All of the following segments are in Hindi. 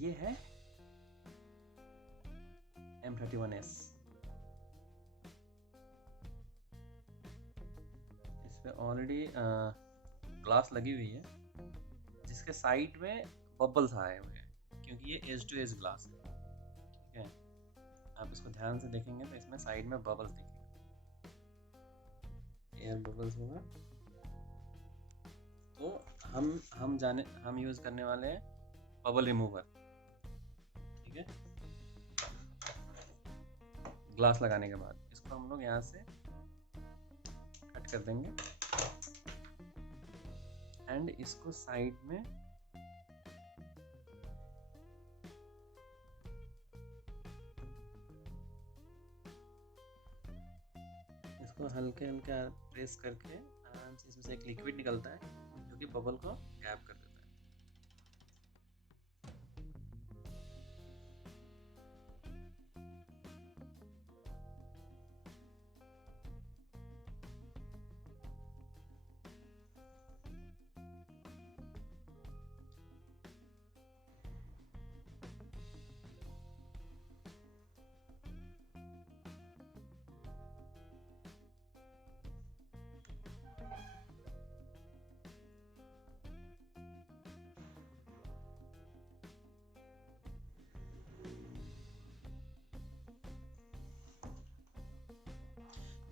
ये है M31S। इस पे ऑलरेडी ग्लास लगी हुई है जिसके साइड में बबल्स आए हुए हैं, क्योंकि ये एज टू एज ग्लास है। ठीक है, आप इसको ध्यान से देखेंगे तो इसमें साइड में बबल्स दिखेंगे, एयर बबल्स होगा। तो हम यूज करने वाले हैं बबल रिमूवर। ठीक है, ग्लास लगाने के बाद इसको हम लोग यहाँ से कट कर देंगे एंड इसको साइड में इसको हल्के हल्के प्रेस करके आराम से इसमें से एक लिक्विड निकलता है जो कि बबल को गैप कर देता है।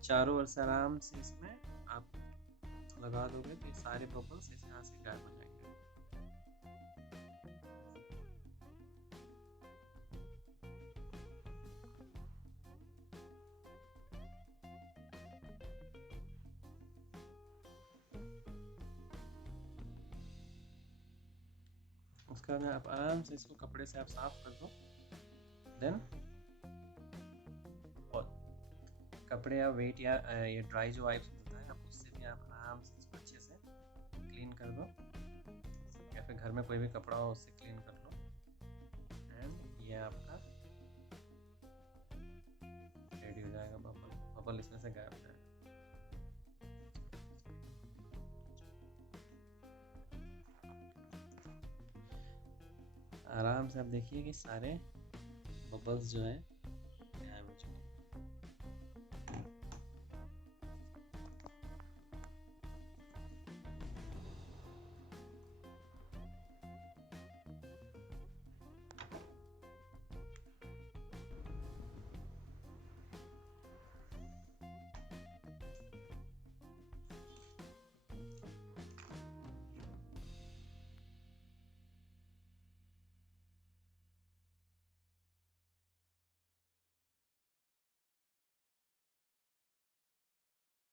4 ओर से आराम से इसमें आप लगा दोगे तो सारे बबल्स इस यहाँ से गायब हो जाएंगे। उसके बाद आप आराम से इसको कपड़े से आप साफ कर दो। देन और कपड़े या वेट या ये ड्राई जो वाइप्स होता है आप उससे भी आप आराम से इसको अच्छे से क्लीन कर दो, या फिर घर में कोई भी कपड़ा हो उससे क्लीन कर लो। एंड ये आपका रेडी हो जाएगा, बबल इसमें से गायब हो जाएगा। आराम से आप देखिए कि सारे बबल्स जो हैं